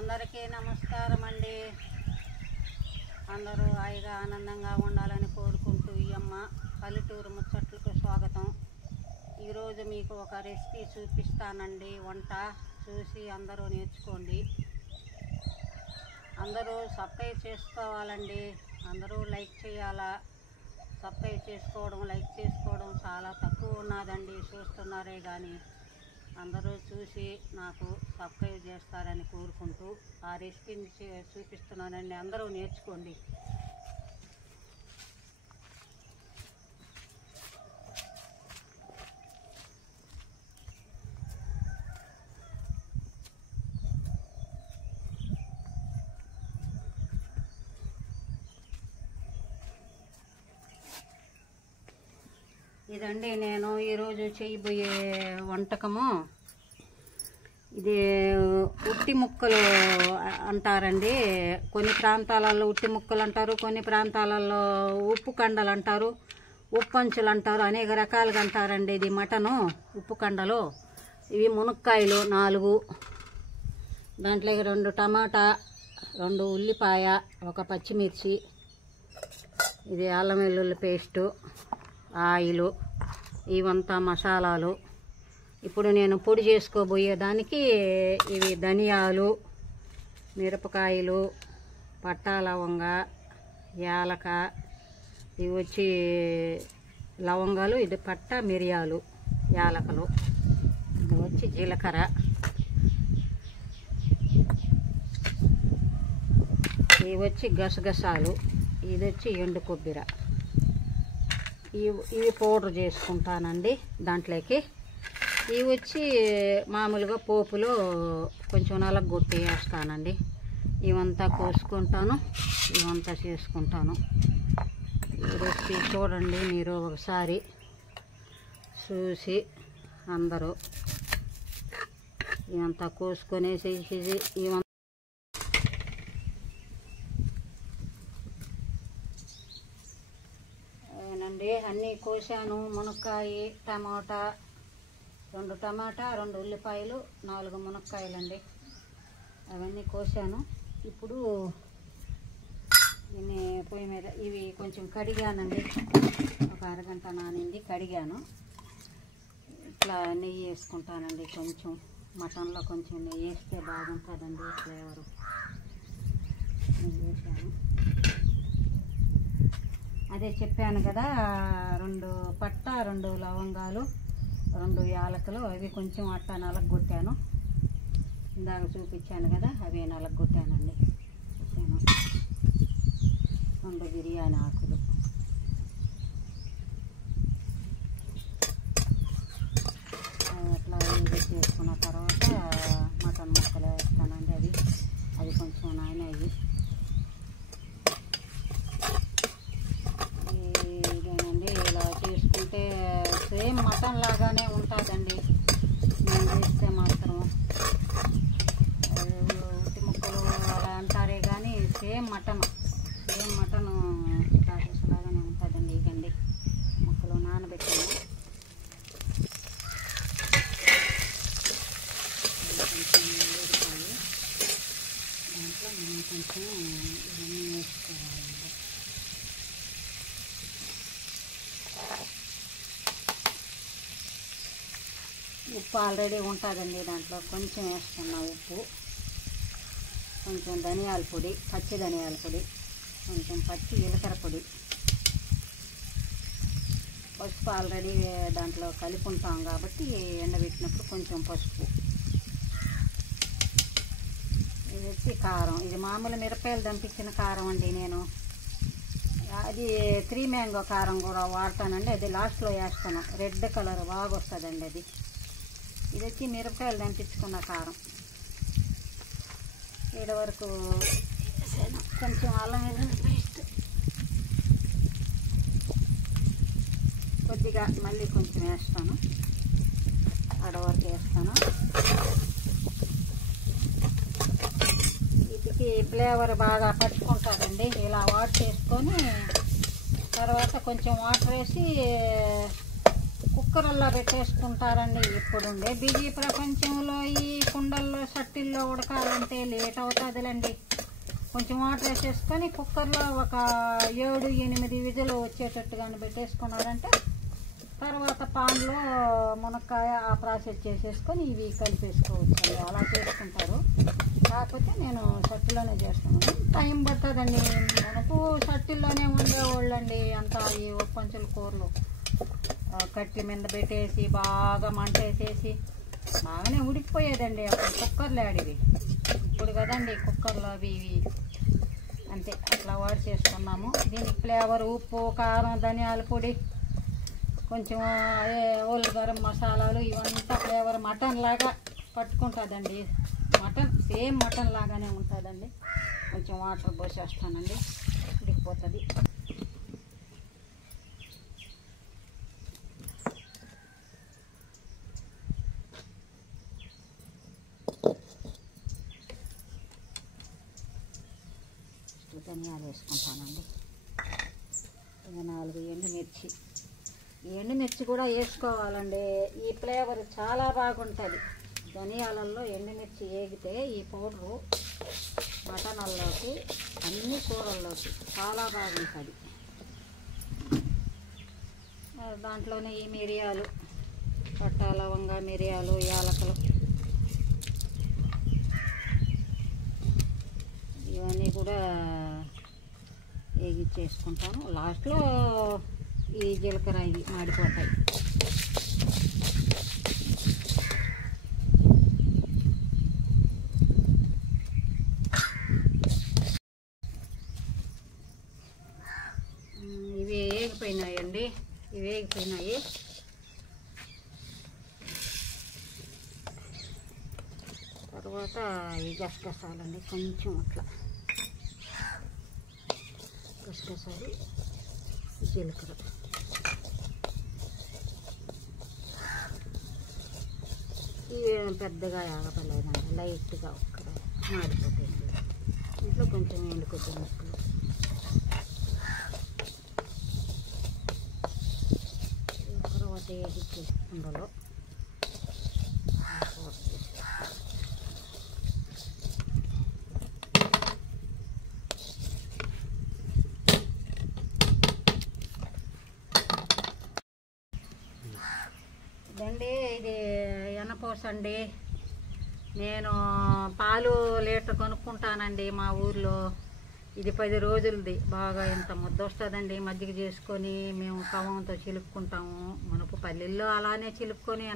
అందరికీ నమస్కారం అండి. అందరూ హాయిగా ఆనందంగా ఉండాలని కోరుకుంటూ ఈ అమ్మ పల్లెటూరు ముచ్చట్లకు స్వాగతం. ఈరోజు మీకు ఒక రెసిపీ చూపిస్తానండి. వంట చూసి అందరూ నేర్చుకోండి. అందరూ సబ్స్క్రైబ్ చేసుకోవాలండి. అందరూ లైక్ చేయాలా. సబ్స్క్రైబ్ చేసుకోవడం లైక్ చేసుకోవడం చాలా తక్కువ ఉన్నదండి. చూస్తున్నారే కానీ అందరూ చూసి నాకు సబ్స్క్రైబ్ చేస్తారని కోరుకుంటూ ఆ రెసిపీని చూపిస్తున్నానండి. అందరూ నేర్చుకోండి. ఇదండి నేను ఈరోజు చేయబోయే వంటకము. ఇది ఉట్టి ముక్కలు అంటారండి. కొన్ని ప్రాంతాలలో ఉట్టి ముక్కలు అంటారు, కొన్ని ప్రాంతాలలో ఉప్పు కండలు అంటారు, ఉప్పు అంచులు అంటారు, అనేక రకాలుగా అంటారండి. ఇది మటను ఉప్పు కండలు. ఇవి మునక్కాయలు 4, దాంట్లోకి 2 టమాటా, 2 ఉల్లిపాయ, 1 పచ్చిమిర్చి, ఇది అల్లం వెల్లుల్లి పేస్టు, ఆయిలు, ఇవంతా మసాలాలు. ఇప్పుడు నేను పొడి చేసుకోబోయేదానికి ఇవి ధనియాలు, మిరపకాయలు, పట్టా లవంగ, యాలక, ఇవి వచ్చి లవంగాలు, ఇది పట్ట, మిరియాలు, యాలకలు, ఇది వచ్చి జీలకర్ర, ఇవి వచ్చి గసగసాలు, ఇది వచ్చి ఎండు కొబ్బరి. ఇవి పౌడర్ చేసుకుంటానండి దాంట్లోకి. ఇవి వచ్చి మామూలుగా పోపులో కొంచెం నలగొట్టి వేస్తానండి. ఇవంతా కోసుకుంటాను, ఇవంతా చేసుకుంటాను. ఈ రెసిపీ చూడండి మీరు ఒకసారి చూసి అందరూ ఇవంతా కోసుకొనేసి ఇవంతా అన్నీ కోసాను. మునక్కాయ, టమాటా, 2 టమాటా, 2 ఉల్లిపాయలు, 4 మునక్కాయలండి. అవన్నీ కోసాను. ఇప్పుడు దీన్ని పొయ్యి మీద ఇవి కొంచెం కడిగానండి. ఒక అరగంట నానింది, కడిగాను. ఇట్లా నెయ్యి వేసుకుంటానండి. కొంచెం మటన్లో కొంచెం నెయ్యి వేస్తే బాగుంటుందండి ఫ్లేవరు. నెయ్యి వేసాను. అదే చెప్పాను కదా, 2 పట్ట, 2 లవంగాలు, 2 యాలకులు, అవి కొంచెం అట్టా నలగొట్టాను. ఇందాక చూపించాను కదా, అవి నలగొట్టానండి. చూసాను. 2 బిర్యానీ ఆకులు, అట్లా చేసుకున్న తర్వాత మటన్ ముక్కలు వేస్తానండి. అవి కొంచెం నానేవి. ఇలా చేసుకుంటే సేమ్ మటన్ లాగానే ఉంటుందండి. నేను చేస్తే మాత్రం ఉట్టి ముక్కలు అలా అంటారే కానీ సేమ్ మటన్ ప్రాసెస్ లాగానే ఉంటుందండి. ఇకండి ముక్కలు నానబెట్టాను. కొంచెం వేడిపోయి దాంట్లో మనం కొంచెం ఇవన్నీ వేసుకోవాలండి. ఉప్పు ఆల్రెడీ ఉంటుందండి దాంట్లో. కొంచెం వేస్తున్నా ఉప్పు, కొంచెం ధనియాల పొడి, పచ్చి ధనియాల పొడి, కొంచెం పచ్చి జీలకర్ర పొడి, పసుపు ఆల్రెడీ దాంట్లో కలిపి ఉంటాం కాబట్టి ఎండబెట్టినప్పుడు కొంచెం పసుపు. ఇది వచ్చి కారం. ఇది మామూలు మిరపకాయలు దంపించిన కారం అండి. నేను అది 3 మ్యాంగో కారం కూడా వాడతానండి. అది లాస్ట్లో వేస్తాను. రెడ్ కలర్ బాగా వస్తుందండి అది. ఇది వచ్చి మిరపకాయలు దంపించుకున్న కారం. ఈడ వరకు కొంచెం అల్లం వెల్లుల్లి పేస్ట్, కొద్దిగా మళ్ళీ కొంచెం వేస్తాను. ఆడ వరకు వేస్తాను. వీటికి ఫ్లేవర్ బాగా పట్టుకుంటుందండి. ఇలా వాష్ చేసుకొని తర్వాత కొంచెం వాటర్ వేసి కుక్ కుక్కర్లో పెట్టేసుకుంటారండి. ఇప్పుడుండే బిజీ ప్రపంచంలో ఈ కుండల్లో సట్టిల్లో ఉడకాలంటే లేట్ అవుతుందిలేండి. కొంచెం వాటర్ వేసేసుకొని కుక్కర్లో ఒక 7-8 విజులు వచ్చేటట్టుగానే పెట్టేసుకున్నారంటే తర్వాత పాన్లో మునక్కాయ ఆ ప్రాసెస్ చేసేసుకొని ఇవి కలిపేసుకోవచ్చు. అలా చేసుకుంటారు. కాకపోతే నేను సట్టిలోనే చేస్తున్నాను. టైం పడుతుందండి. మనకు సట్టిల్లోనే ఉండేవాళ్ళండి. అంతా ఈ ఒప్పంచుల కూరలు కట్టి మీద పెట్టేసి బాగా మంటేసేసి బాగానే ఉడికిపోయేదండి. అప్పుడు కుక్కర్లు ఆడివి. ఇప్పుడు కదండి కుక్కర్లో అవి ఇవి అంతే అట్లా వాడి చేసుకున్నాము. దీనికి ఫ్లేవర్ ఉప్పు, కారం, ధనియాల పొడి, కొంచెం ఓల్డ్ గరం మసాలాలు ఇవంతా ఫ్లేవర్ మటన్ లాగా పట్టుకుంటుందండి. మటన్ సేమ్ మటన్ లాగానే ఉంటుందండి. కొంచెం వాటర్ పోసేస్తానండి, ఉడికిపోతుంది. ధనియాలు వేసుకుంటానండి. 4 ఎండుమిర్చి. ఈ ఎండుమిర్చి కూడా వేసుకోవాలండి. ఈ ఫ్లేవర్ చాలా బాగుంటుంది. ధనియాలలో ఎండుమిర్చి వేగితే ఈ పౌడరు మటన్లోకి అన్ని కూరల్లోకి చాలా బాగుంటుంది. దాంట్లోనే ఈ మిరియాలు, పట్టా, లవంగా, మిరియాలు, యాలకులు ఇవన్నీ కూడా వేగిచ్చేసుకుంటాను. లాస్ట్లో ఈ జీలకర్ర ఇవి మాడిపోతాయి. ఇవి వేగిపోయినాయండి. ఇవి వేగిపోయినాయి. తర్వాత ఈ గసగసాలండి. కొంచెం అట్లా గసగసాలు, జీలకర్ర, ఇవి పెద్దగా ఆగపలేదండి. లైట్గా ఒక్క మాడిపోతాయి. ఇంట్లో కొంచెం ఎండుకొద్ది ముక్కలు, తర్వాత వేసి కుండలో ఇదండి. ఇది ఎనపోస అండి. నేను పాలు లీటర్ కొనుక్కుంటానండి మా ఊర్లో. ఇది 10 రోజులది. బాగా ఇంత ముద్ద వస్తుందండి. మజ్జిగ చేసుకొని మేము కవంతో చిలుక్కుంటాము. మనకు పల్లెల్లో అలానే చిలుక్కొని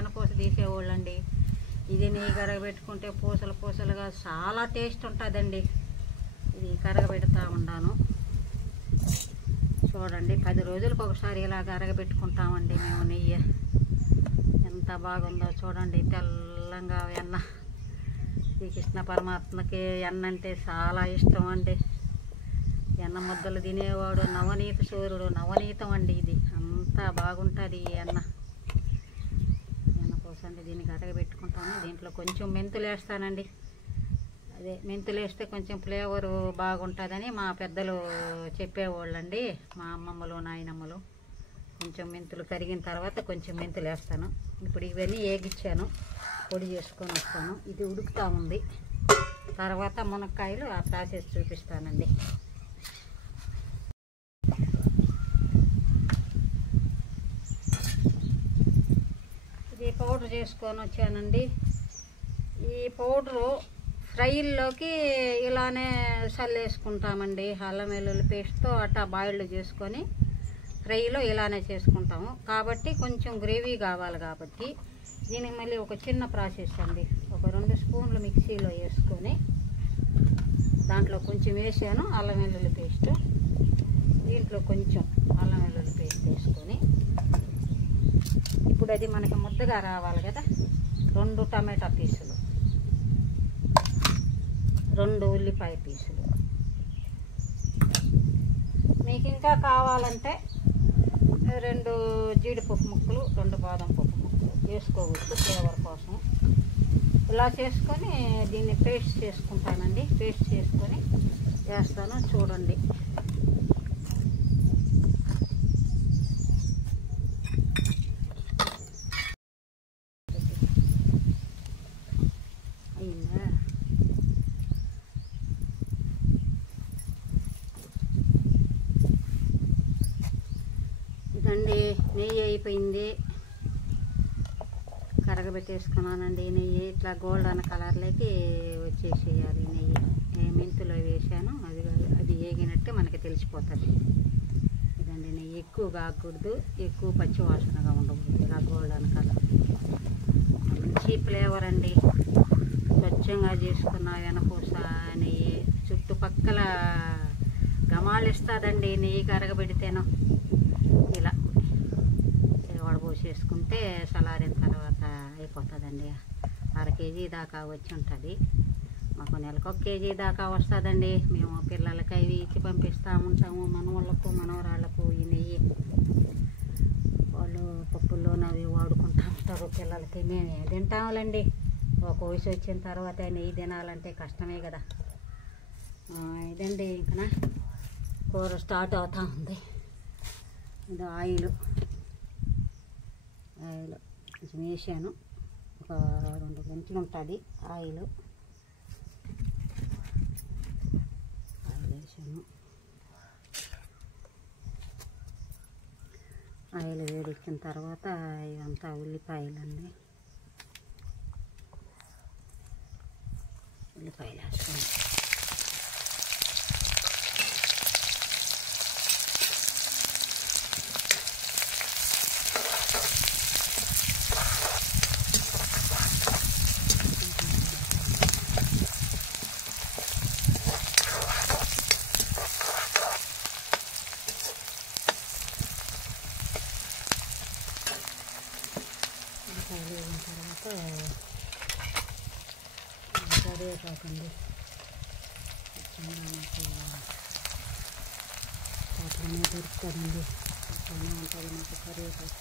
ఎనపోస తీసేవాళ్ళండి. ఇది నెయ్యి కరగబెట్టుకుంటే పూసలు పూసలుగా చాలా టేస్ట్ ఉంటుందండి. ఇది కరగబెడతా ఉన్నాను చూడండి. 10 రోజులకు ఒకసారి ఇలా కరగబెట్టుకుంటామండి మేము నెయ్యి. ఎంత బాగుందో చూడండి. తెల్లంగా వెన్న. శ్రీకృష్ణ పరమాత్మకి వెన్న అంటే చాలా ఇష్టం అండి. వెన్న ముద్దలు తినేవాడు నవనీత సూర్యుడు. నవనీతం అండి ఇది. అంతా బాగుంటుంది ఈ వెన్న కోసం. దీనికి అరగబెట్టుకుంటాను. దీంట్లో కొంచెం మెంతులు వేస్తానండి. అదే మెంతులు వేస్తే కొంచెం ఫ్లేవరు బాగుంటుందని మా పెద్దలు చెప్పేవాళ్ళండి. మా అమ్మమ్మలు, నాయనమ్మలు. కొంచెం మెంతులు కరిగిన తర్వాత కొంచెం మెంతులు వేస్తాను. ఇప్పుడు ఇవన్నీ వేగిచ్చాను, పొడి చేసుకొని వస్తాను. ఇది ఉడుకుతూ ఉంది. తర్వాత మునక్కాయలు ఆ ప్రాసెస్ చూపిస్తానండి. ఇది పౌడర్ చేసుకొని వచ్చానండి. ఈ పౌడరు ఫ్రైల్లోకి ఇలానే చల్లేసుకుంటామండి. అల్లం వెల్లుల్లి పేస్ట్తో అట్టా బాయిల్డ్ చేసుకొని ఫ్రైలో ఇలానే చేసుకుంటాము. కాబట్టి కొంచెం గ్రేవీ కావాలి. కాబట్టి దీనికి మళ్ళీ ఒక చిన్న ప్రాసెస్ అండి. ఒక 2 స్పూన్లు మిక్సీలో వేసుకొని దాంట్లో కొంచెం వేసాను అల్లం వెల్లుల్లి పేస్ట్. దీంట్లో కొంచెం అల్లం వెల్లుల్లి పేస్ట్ వేసుకొని ఇప్పుడు అది మనకి ముద్దగా రావాలి కదా. 2 టమాటా పీసులు, 2 ఉల్లిపాయ పీసులు. మీకు ఇంకా కావాలంటే 2 జీడిపప్పు ముక్కలు, 2 బాదం పప్పు ముక్కలు వేసుకోవచ్చు ఫ్లేవర్ కోసం. ఇలా చేసుకొని దీన్ని పేస్ట్ చేసుకుంటానండి. పేస్ట్ చేసుకొని వేస్తాను చూడండి. అండి నెయ్యి అయిపోయింది, కరగబెట్టేసుకున్నానండి. నెయ్యి ఇట్లా గోల్డెన్ కలర్లోకి వచ్చేసేయాలి. నెయ్యి మెంతులో వేసాను, అది వేగినట్టు మనకి తెలిసిపోతుంది. ఇదండి నెయ్యి ఎక్కువ కాకూడదు, ఎక్కువ పచ్చి వాసనగా ఉండకూడదు. ఇలా గోల్డెన్ కలర్ మంచి ఫ్లేవర్ అండి. స్వచ్ఛంగా చేసుకున్న వెనపూస నెయ్యి చుట్టుపక్కల గమాలిస్తుందండి. నెయ్యి కరగబెడితేనో ఇలా వడబోసేసుకుంటే చల్లారిన తర్వాత అయిపోతుందండి. 1/2 కేజీ దాకా వచ్చి ఉంటుంది. మాకు నెలకు 1 కేజీ దాకా వస్తుందండి. మేము పిల్లలకి అవి ఇచ్చి పంపిస్తూ ఉంటాము, మనవాళ్ళకు మనవరాళ్ళకు. ఈ నెయ్యి వాళ్ళు పప్పుల్లోనవి వాడుకుంటూ ఉంటారు పిల్లలకి. మేమే తింటాములండి. ఒక వయసు వచ్చిన తర్వాత నెయ్యి తినాలంటే కష్టమే కదా. ఇదండి ఇంకా కూర స్టార్ట్ అవుతూ ఉంది. ఇది ఆయిల్ కొంచెం వేసాను, ఒక 2 గంటలు ఉంటుంది ఆయిల్ వేసాను. ఆయిల్ వేడిచ్చిన తర్వాత ఇవంతా ఉల్లిపాయలు వేస్తాను. వేగిన తర్వాత కరివేపాకండి. నాకు తోటలోనే దొరుకుతుందండి, అట్లనే ఉంటుంది నాకు కరివేపాకు.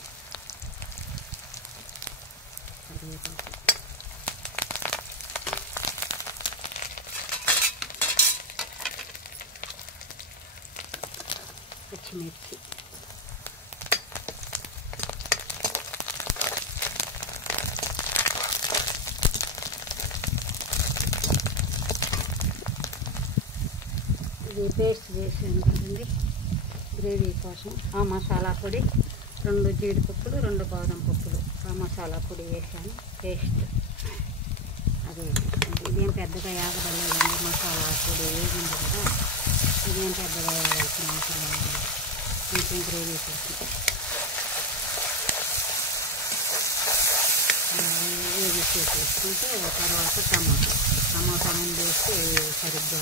పచ్చిమిర్చి, ఇది పేస్ట్ చేసి ఉంటుందండి గ్రేవీ కోసం. ఆ మసాలా పొడి 2 జీడిపప్పులు, 2 బాదం పప్పులు ఆ మసాలా పొడి వేసాను, పేస్ట్. అదే ఇదేం పెద్దగా యాగబడలేదండి, మసాలా పొడి వేగింది కదా. ఇదేం పెద్దగా వేయాల్సిన అవసరం లేదు, కొంచెం గ్రేవీ కోసం. వేగి చేసేసుకుంటే తర్వాత టమాటా ముందు వేస్తే సరిగ్గా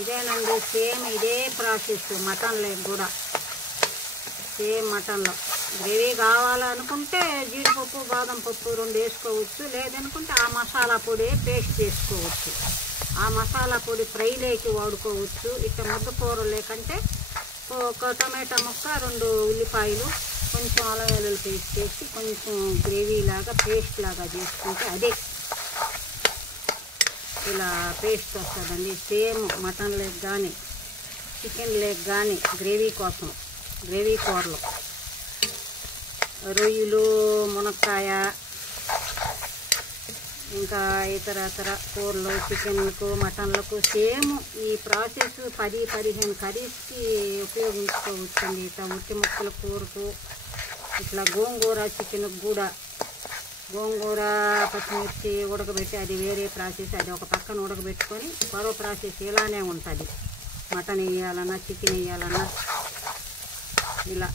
ఇదేనండి సేమ్ ఇదే ప్రాసెస్ మటన్లో కూడా. సేమ్ మటన్లో గ్రేవీ కావాలనుకుంటే జీడిపప్పు, బాదం పప్పు 2 వేసుకోవచ్చు, లేదనుకుంటే ఆ మసాలా పొడి పేస్ట్ చేసుకోవచ్చు. ఆ మసాలా పొడి ఫ్రైలోకి వాడుకోవచ్చు. ఇట్లా ముద్ద కూర లేకంటే ఒక టమాటా ముక్క, 2 ఉల్లిపాయలు, కొంచెం అల్లం వెల్లుల్లి పేస్ట్ చేసి కొంచెం గ్రేవీ లాగా పేస్ట్ లాగా చేసుకుంటే అదే ఇలా పేస్ట్ వస్తుందండి. సేమ్ మటన్ లెగ్ కానీ చికెన్ లెగ్ కానీ గ్రేవీ కోసం, గ్రేవీ కూరలు, రొయ్యలు, మునక్కాయ, ఇంకా ఇతర కూరలు, చికెన్లకు, మటన్లకు సేమ్ ఈ ప్రాసెస్ 10-15 కర్రీస్కి ఉపయోగించుకోవచ్చండి. ఇట్లా ఉట్టి ముక్కల కూరకు, ఇట్లా గోంగూర చికెన్కి కూడా. గోంగూర పచ్చిమిర్చి ఉడకబెట్టి అది వేరే ప్రాసెస్, అది ఒక పక్కన ఉడకబెట్టుకొని మరో ప్రాసెస్ ఇలానే ఉంటుంది. మటన్ వేయాలన్నా, చికెన్ వేయాలన్నా ఇలా.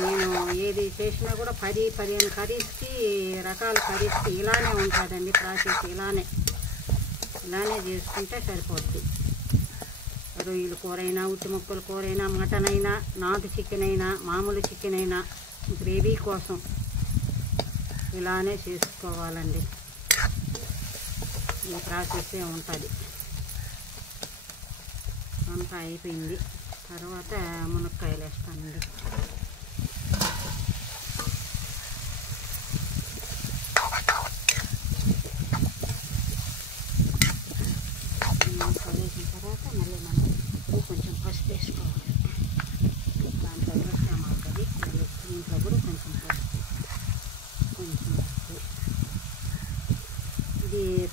నేను ఏది చేసినా కూడా 10-15 కర్రీస్కి, రకాల కర్రీస్కి ఇలానే ఉంటుందండి ప్రాసెస్. ఇలానే చేసుకుంటే సరిపోద్ది. రొయ్యల కూరైనా, ఉట్టి ముక్కల కూరైనా, మటన్ అయినా, నాటు చికెన్ అయినా, మామూలు చికెన్ అయినా గ్రేవీ కోసం ఇలానే చేసుకోవాలండి. ఈ ప్రాసెస్సే ఉంటుంది. అంతా అయిపోయింది. తర్వాత మునక్కాయలు వేస్తానండి. మునక్కాయలు వేసిన తర్వాత మళ్ళీ మనం కొంచెం పసుపు వేసుకోవాలి. దాంట్లో వేసామాకది మళ్ళీ దీంట్లో కూడా కొంచెం పసుపు, కొంచెం ఉప్పు,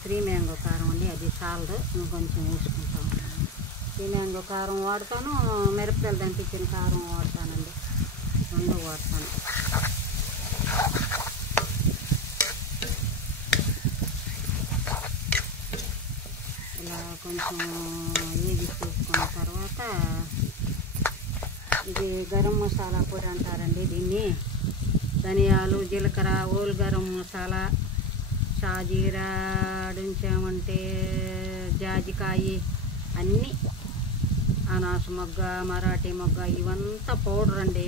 త్రీ మ్యాంగో కారం అండి, అది చాలదు, ఇంకొంచెం వేసుకుంటాను. త్రీ మ్యాంగో కారం వాడతాను, మిరపకాయలు దంపించిన కారం వాడతానండి, రెండు వాడతాను. ఇలా కొంచెం వేగి చేసుకున్న తర్వాత ఇది గరం మసాలా పొడి అంటారండి దీన్ని. ధనియాలు, జీలకర్ర, ఓల్ గరం మసాలా, షాజీరా, డుంచామంటే జాజికాయ, అన్నీ అనాస మొగ్గ, మరాఠీ మొగ్గ, ఇవంతా పౌడర్ అండి,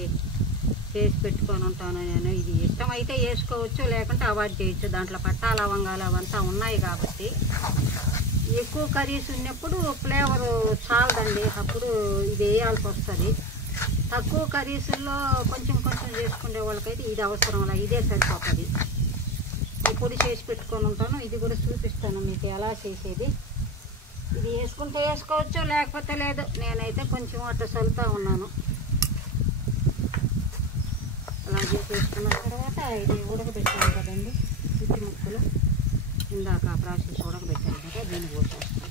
చేసి పెట్టుకొని ఉంటాను నేను. ఇది ఇష్టమైతే వేసుకోవచ్చు, లేకుంటే అవాయిడ్ చేయొచ్చు. దాంట్లో పట్టా లవంగాలు అవంతా ఉన్నాయి కాబట్టి. ఎక్కువ కర్రీస్ ఉన్నప్పుడు ఫ్లేవర్ చాలదండి, అప్పుడు ఇది వేయాల్సి వస్తుంది. తక్కువ కర్రీస్లో కొంచెం కొంచెం చేసుకునే వాళ్ళకైతే ఇది అవసరం, ఇదే సరిపోతుంది. ఈ పొడి చేసి పెట్టుకొని ఉంటాను, ఇది కూడా చూపిస్తాను మీకు ఎలా చేసేది. ఇది వేసుకుంటే వేసుకోవచ్చు, లేకపోతే లేదు. నేనైతే కొంచెం అట్లా చల్లుతూ ఉన్నాను. అలా చేసుకున్న తర్వాత ఇది ఉడకబెట్టాలి కదండి, పిచ్చి ముక్కలు. ఇందాక ఆ ప్రాసెస్ ఉడకబెట్టాలి కదా, దీన్ని పోసేస్తాను.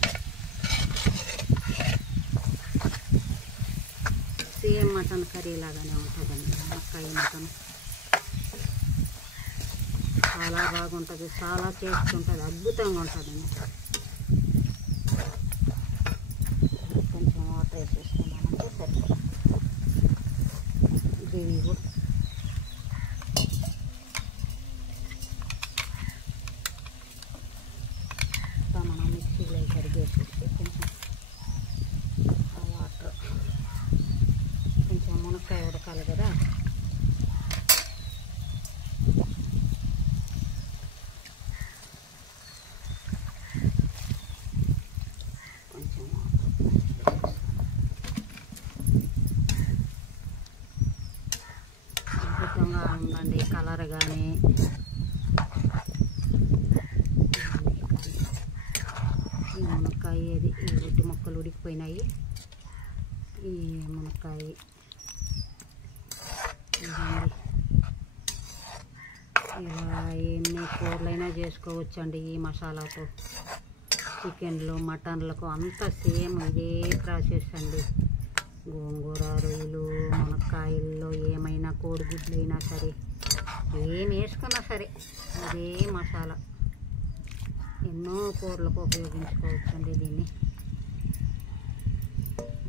సేమ్ మటన్ కర్రీ లాగానే ఉంటుందండి, మునక్కాయ మటన్. చాలా బాగుంటుంది, చాలా టేస్ట్ ఉంటుంది, అద్భుతంగా ఉంటుందండి. కొంచెం వాటర్ వేసేసుకున్నామంటే సరిపోతుంది. గ్రేవీ కూడా మనం మిక్సీలో కడిగేసేసి కొంచెం ఆ వాటర్, కొంచెం మునక్కాయ ఉడకాలి కదా, కొంచెం అద్భుతంగా ఉందండి కలర్ కానీ. ఈ మునక్కాయ ఇది, ఈ రొట్టె ముక్కలు ఉడికిపోయినాయి. ఈ మునక్కాయ ఇలా ఎన్ని కూరలైనా చేసుకోవచ్చండి ఈ మసాలాతో. చికెన్లు, మటన్లకు అంతా సేమ్ ఇదే ప్రాసెస్ అండి. గోంగూర, రొయ్యలు, మునక్కాయల్లో ఏమైనా, కోడిగుడ్లు అయినా సరే, ఏం వేసుకున్నా సరే ఇదే మసాలా. ఎన్నో కూరలకు ఉపయోగించుకోవచ్చండి దీన్ని.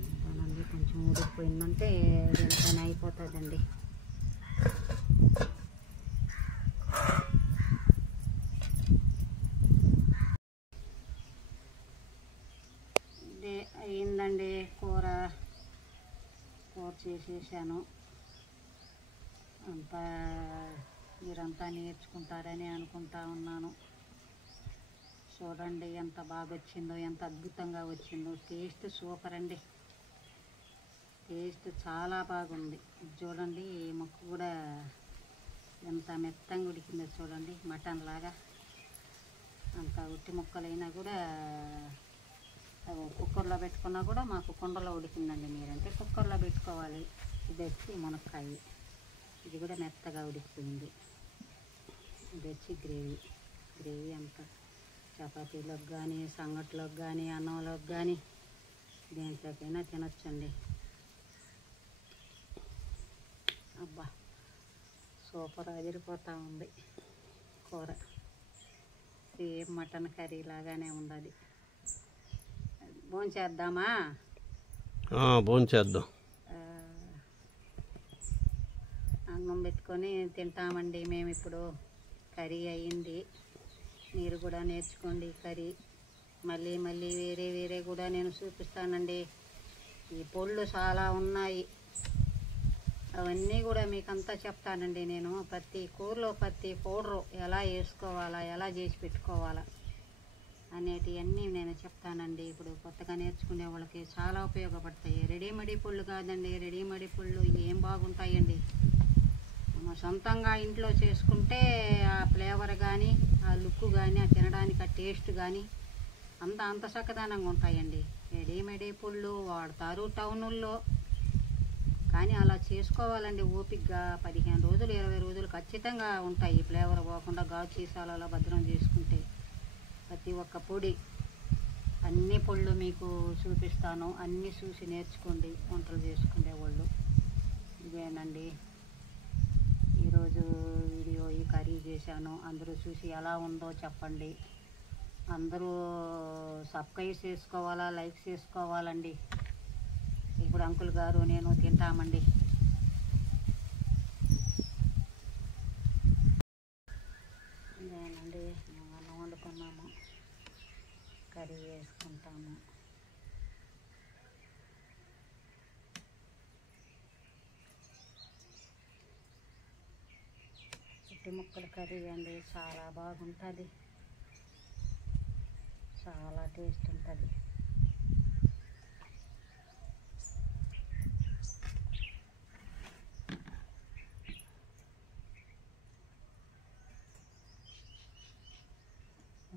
అంతేనండి, కొంచెం ఉడికిపోయిందంటే దీనిపైన అయిపోతుందండి. అయిందండి కూర చేసేసాను. అంతా మీరంతా నేర్చుకుంటారని అనుకుంటా ఉన్నాను. చూడండి ఎంత బాగా వచ్చిందో, ఎంత అద్భుతంగా వచ్చిందో. టేస్ట్ సూపర్ అండి, టేస్ట్ చాలా బాగుంది. చూడండి ఈ ముక్క కూడా ఎంత మెత్తంగా ఉడికిందో చూడండి, మటన్ లాగా. అంత ఉట్టి ముక్కలైనా కూడా కుక్కర్లో పెట్టుకున్నా కూడా మాకు కుండలో ఉడికిందండి. మీరంటే కుక్కర్లో పెట్టుకోవాలి. ఇది వచ్చి మునక్కాయ, ఇది కూడా మెత్తగా ఉడికిపోయింది. ఇది వచ్చి గ్రేవీ అంతా చపాతీలోకి కానీ, సంగట్లోకి కానీ, అన్నంలోకి కానీ, దేంట్లోకైనా తినొచ్చండి. అబ్బా సూపర్, అదిరిపోతూ ఉంది కూర. సేమ్ మటన్ కర్రీ లాగానే ఉండదు. భోంచేద్దామా? భోంచేద్దాం. అన్నం పెట్టుకొని తింటామండి మేము ఇప్పుడు. కర్రీ అయ్యింది, మీరు కూడా నేర్చుకోండి కర్రీ. మళ్ళీ మళ్ళీ వేరే కూడా నేను చూపిస్తానండి. ఈ పొళ్ళు చాలా ఉన్నాయి, అవన్నీ కూడా మీకు అంతా చెప్తానండి నేను. ప్రతి కూరలో ప్రతి పౌడరు ఎలా వేసుకోవాలా, ఎలా చేసి పెట్టుకోవాలా అనేటివన్నీ నేను చెప్తానండి. ఇప్పుడు కొత్తగా నేర్చుకునే వాళ్ళకి చాలా ఉపయోగపడతాయి. రెడీమేడ్ పళ్ళు కాదండి, రెడీమేడ్ పళ్ళు ఏం బాగుంటాయండి. మనం సొంతంగా ఇంట్లో చేసుకుంటే ఆ ఫ్లేవర్ కానీ, ఆ లుక్ కానీ, ఆ తినడానికి ఆ టేస్ట్ కానీ అంత చక్కదనంగా ఉంటాయండి. రెడీమేడ్ పళ్ళు వాడతారు టౌనుల్లో, కానీ అలా చేసుకోవాలండి ఓపికగా. 15 రోజులు 20 రోజులు ఖచ్చితంగా ఉంటాయి ఫ్లేవర్ పోకుండా, గాజు సీసాలలో భద్రం చేసుకుంటే. ప్రతి ఒక్క పొడి అన్ని పొళ్ళు మీకు చూపిస్తాను. అన్నీ చూసి నేర్చుకోండి వంటలు చేసుకునే వాళ్ళు. ఇదేనండి ఈరోజు వీడియో. ఈ కర్రీ చేశాను. అందరూ చూసి ఎలా ఉందో చెప్పండి. అందరూ సబ్స్క్రైబ్ చేసుకోవాలా, లైక్ చేసుకోవాలండి. ఇప్పుడు అంకుల్ గారు నేను తింటామండి. ఇదేనండి మేము అన్నం వండుకున్నాము, కర్రీ వేసుకుంటాము. చిట్టి ముక్కల కర్రీ అండి, చాలా బాగుంటుంది, చాలా టేస్ట్ ఉంటుంది.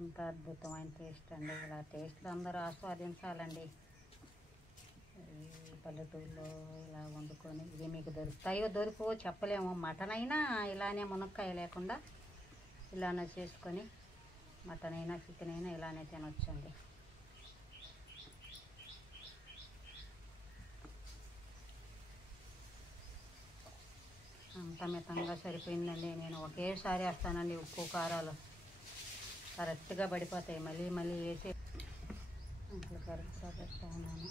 ఎంత అద్భుతమైన టేస్ట్ అండి. ఇలా టేస్ట్లు అందరూ ఆస్వాదించాలండి. ఈ పల్లెటూరులో ఇలా వండుకొని ఇది మీకు దొరుకుతాయో దొరికవో చెప్పలేము. మటన్ అయినా ఇలానే మునక్కాయ లేకుండా ఇలానే చేసుకొని, మటన్ అయినా చికెన్ అయినా ఇలానే తినొచ్చండి. అంత మితంగా సరిపోయిందండి. నేను ఒకేసారి వేస్తానండి ఉప్పు కారాలు, కరెక్ట్గా పడిపోతాయి. మళ్ళీ మళ్ళీ వేసి అట్లా కరెక్ట్గా పెడతా ఉన్నాను.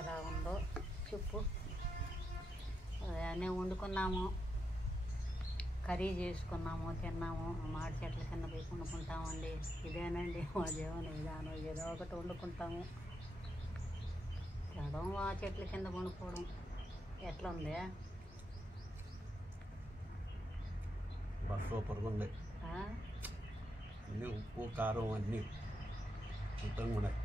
ఎలా ఉందో చెప్పు. అదే వండుకున్నాము, కర్రీ చేసుకున్నాము, తిన్నాము. మామిడి చెట్ల కింద పోయి వండుకుంటామండి. ఇదేనండి మా జీవన విధానం. ఏదో ఒకటి వండుకుంటాము, తినడం, ఆ చెట్ల కింద వండుకోవడం. ఎట్లా ఉంది? సూపర్గా ఉంది. అన్నీ ఉప్పు కారం అన్నీ శుద్ధంగా ఉన్నాయి.